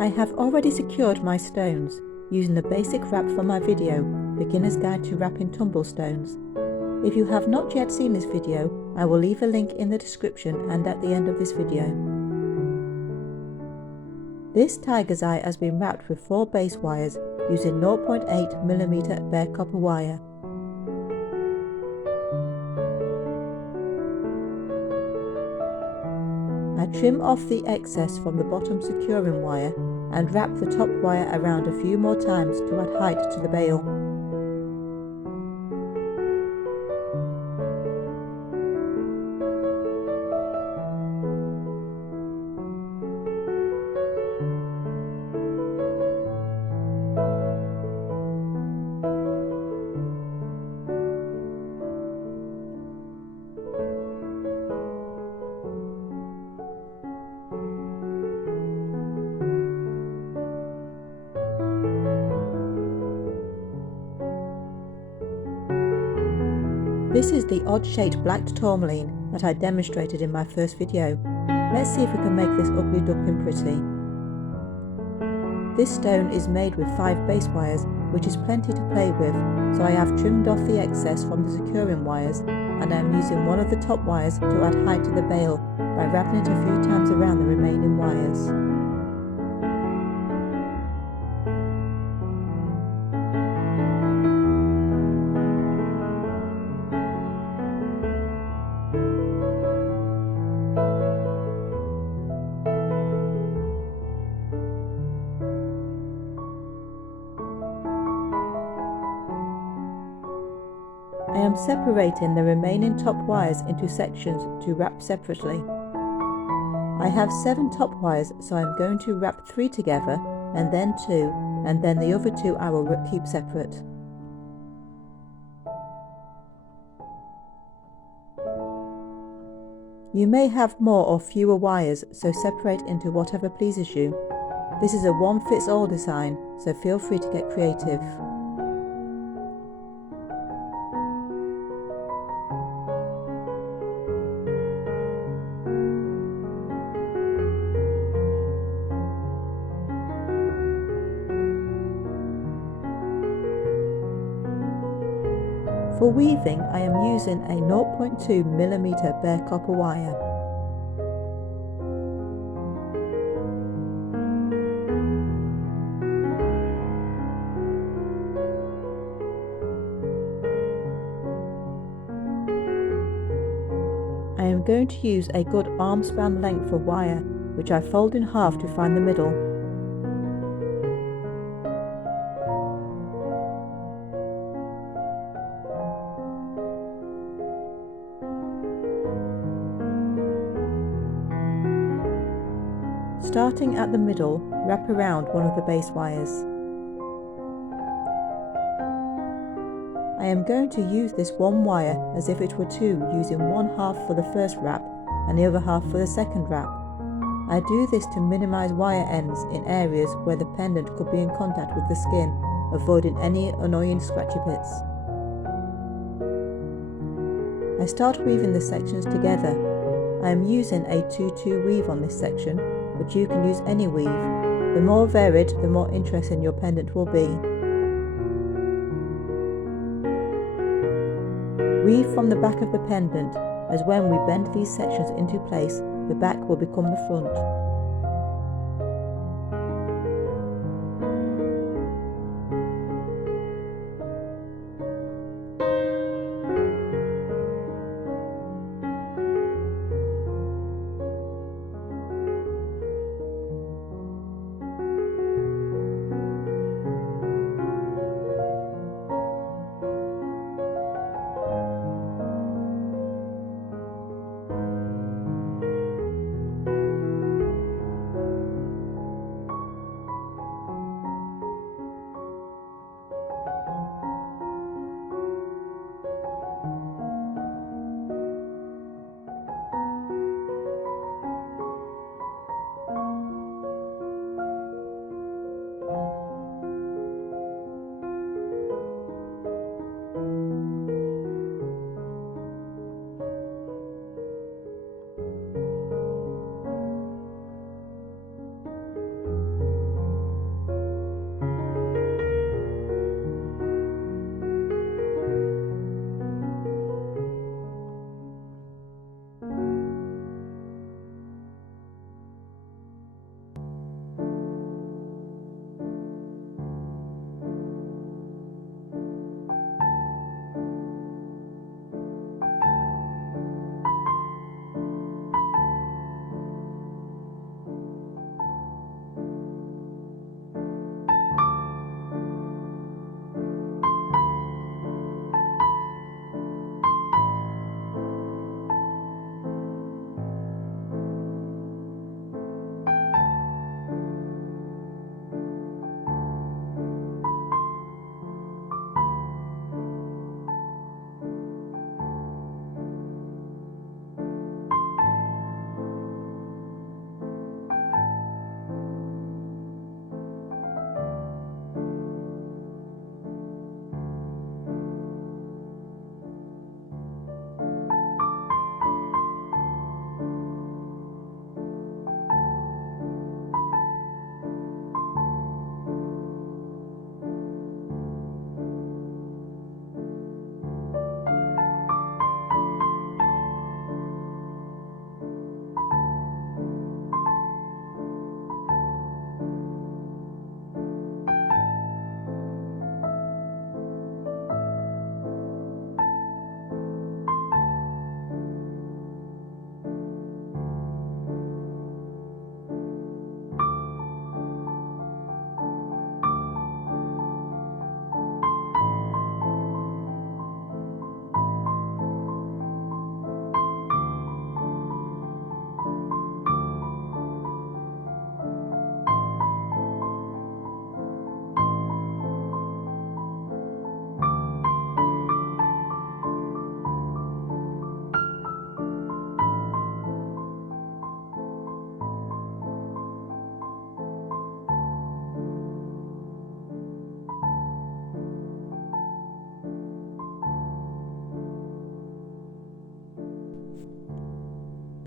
I have already secured my stones using the basic wrap from my video, Beginner's Guide to Wrapping Tumble Stones. If you have not yet seen this video, I will leave a link in the description and at the end of this video. This tiger's eye has been wrapped with 4 base wires using 0.8mm bare copper wire. I trim off the excess from the bottom securing wire and wrap the top wire around a few more times to add height to the bail. This is the odd-shaped black tourmaline that I demonstrated in my first video. Let's see if we can make this ugly duckling pretty. This stone is made with 5 base wires, which is plenty to play with, so I have trimmed off the excess from the securing wires, and I am using one of the top wires to add height to the bail by wrapping it a few times around the remaining wires. I am separating the remaining top wires into sections to wrap separately. I have 7 top wires, so I am going to wrap 3 together and then 2, and then the other 2 I will keep separate. You may have more or fewer wires, so separate into whatever pleases you. This is a one-fits-all design, so feel free to get creative. For weaving, I am using a 0.2mm bare copper wire. I am going to use a good arm span length of wire, which I fold in half to find the middle. Starting at the middle, wrap around one of the base wires. I am going to use this one wire as if it were 2, using one half for the first wrap and the other half for the second wrap. I do this to minimize wire ends in areas where the pendant could be in contact with the skin, avoiding any annoying scratchy bits. I start weaving the sections together. I am using a 2-2 weave on this section, but you can use any weave. The more varied, the more interesting your pendant will be. Weave from the back of the pendant, as when we bend these sections into place, the back will become the front.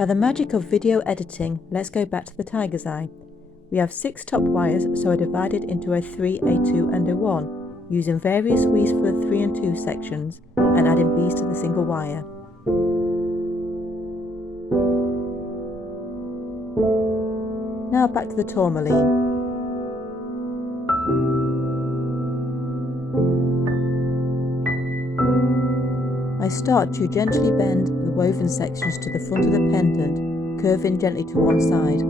By the magic of video editing, let's go back to the tiger's eye. We have 6 top wires, so I divided into a 3, a 2 and a 1, using various weaves for the 3 and 2 sections and adding beads to the single wire. Now back to the tourmaline. I start to gently bend the woven sections to the front of the pendant, curving gently to one side.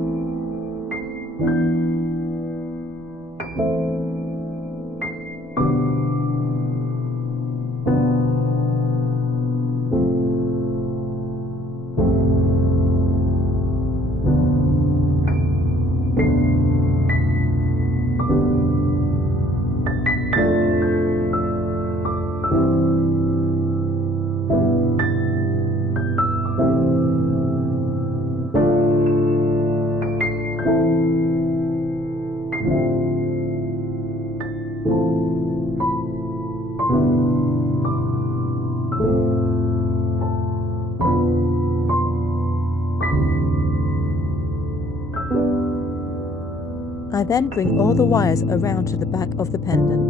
I then bring all the wires around to the back of the pendant.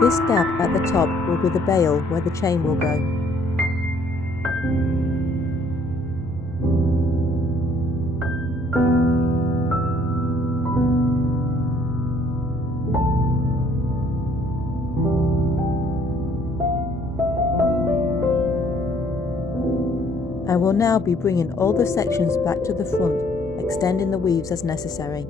This dab at the top will be the bail where the chain will go. I will now be bringing all the sections back to the front, extending the weaves as necessary.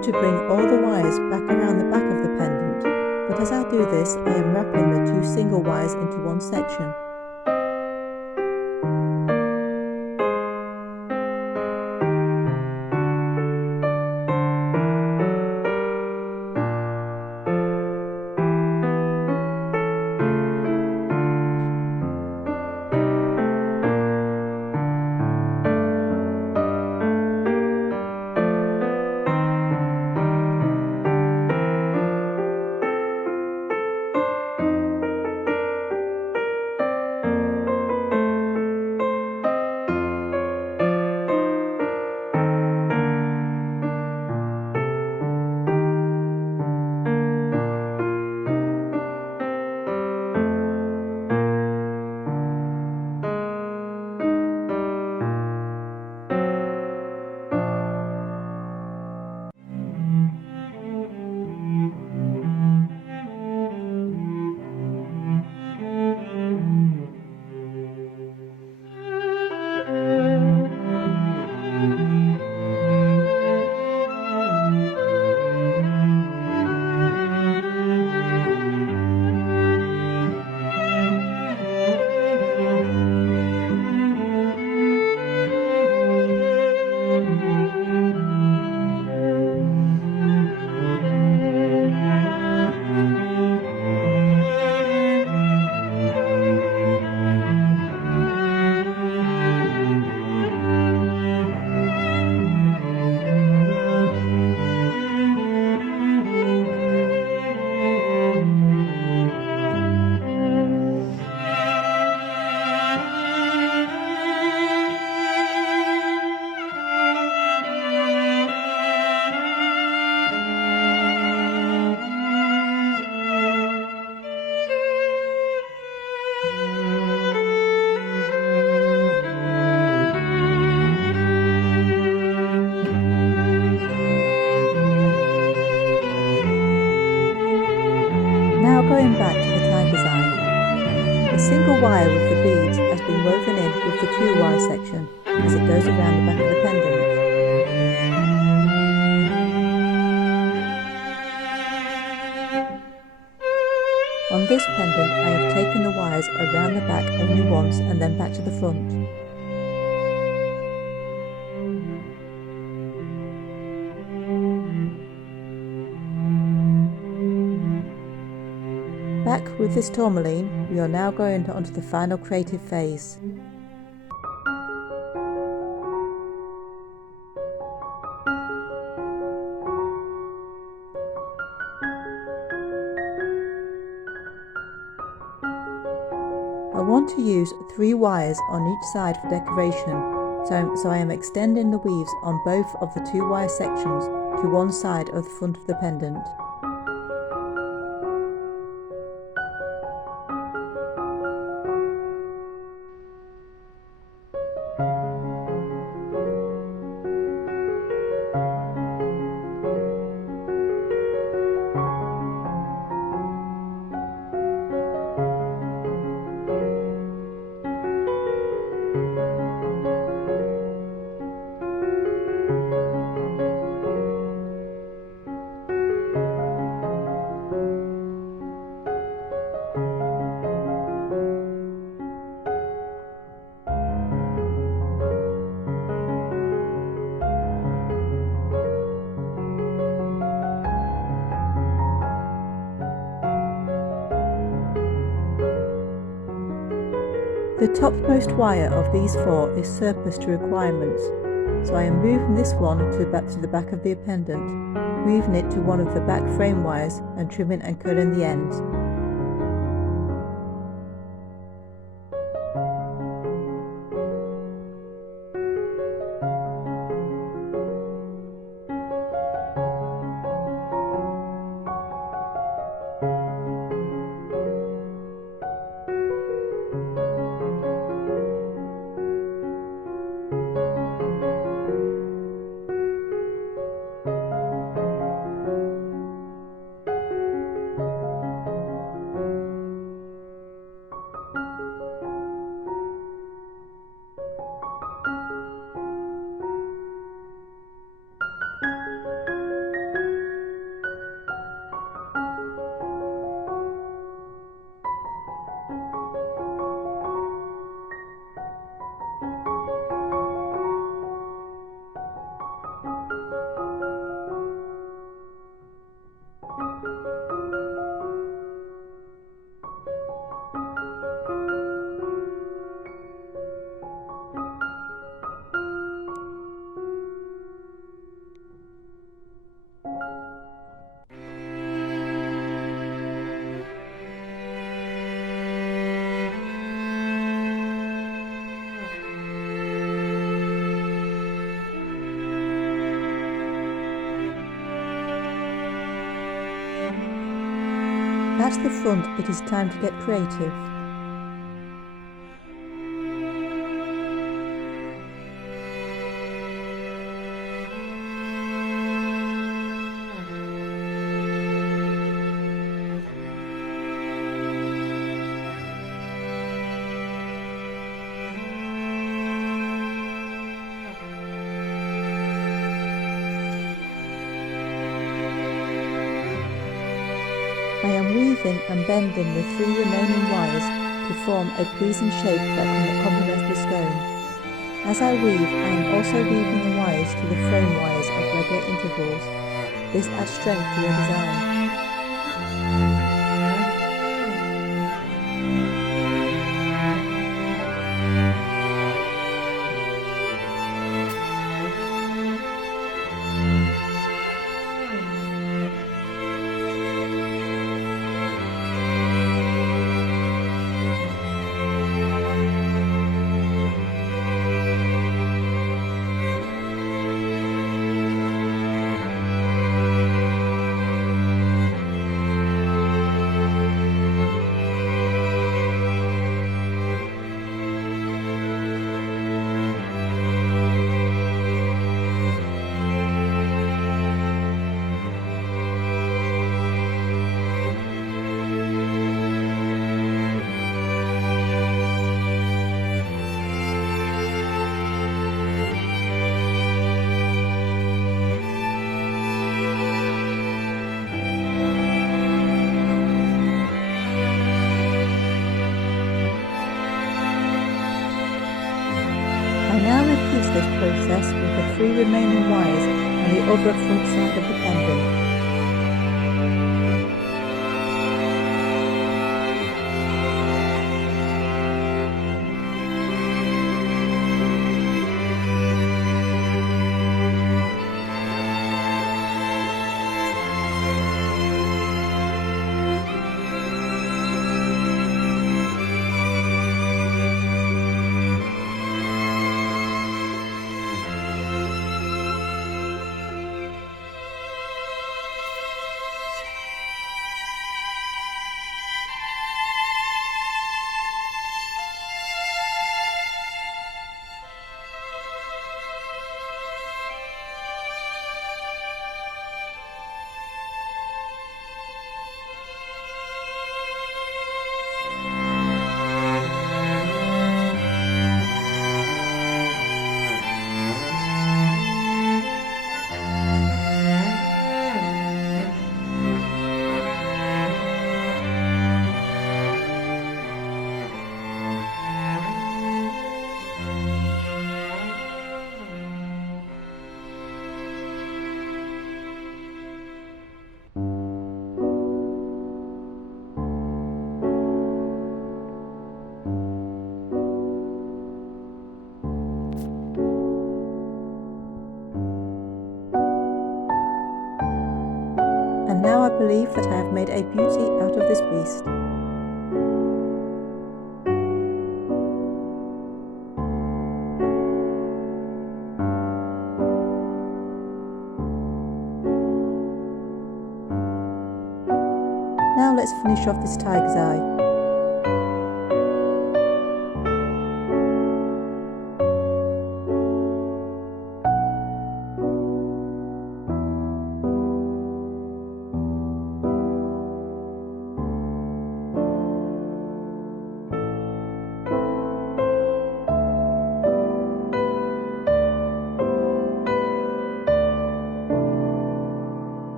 To bring all the wires back around the back of the pendant, but as I do this, I am wrapping the 2 single wires into one section. going back to the tie design. A single wire with the beads has been woven in with the 2-wire section as it goes around the back of the pendant. On this pendant I have taken the wires around the back only once and then back to the front. Back with this tourmaline, we are now going on to the final creative phase. I want to use 3 wires on each side for decoration, so I am extending the weaves on both of the 2-wire sections to one side of the front of the pendant. The topmost wire of these 4 is surplus to requirements, so I am moving this one to the back of the pendant, weaving it to one of the back frame wires and trimming and curling the ends. At the front, it is time to get creative. I am weaving and bending the 3 remaining wires to form a pleasing shape that complements the stone. As I weave, I am also weaving the wires to the frame wires at regular intervals. This adds strength to the design. now repeat this process with the 3 remaining wires on the other front side of the pendant. And now I believe that I have made a beauty out of this beast. Now let's finish off this tiger's eye.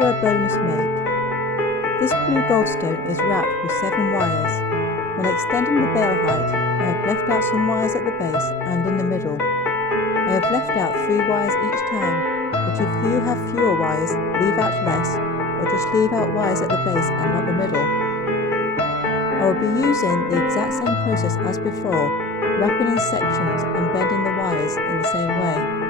for a bonus make. This blue goldstone is wrapped with 7 wires. When extending the bale height, I have left out some wires at the base and in the middle. I have left out 3 wires each time, but if you have fewer wires, leave out less, or just leave out wires at the base and not the middle. I will be using the exact same process as before, wrapping in sections and bending the wires in the same way.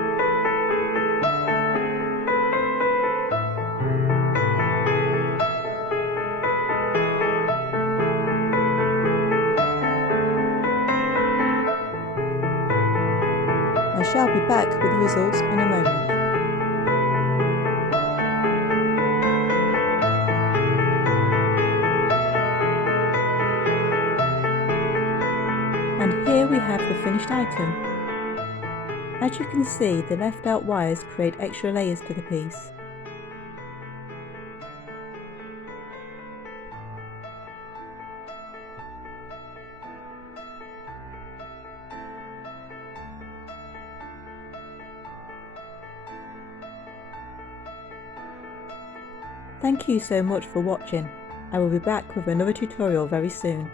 I shall be back with the results in a moment. And here we have the finished item. As you can see, the left out wires create extra layers to the piece. Thank you so much for watching. I will be back with another tutorial very soon.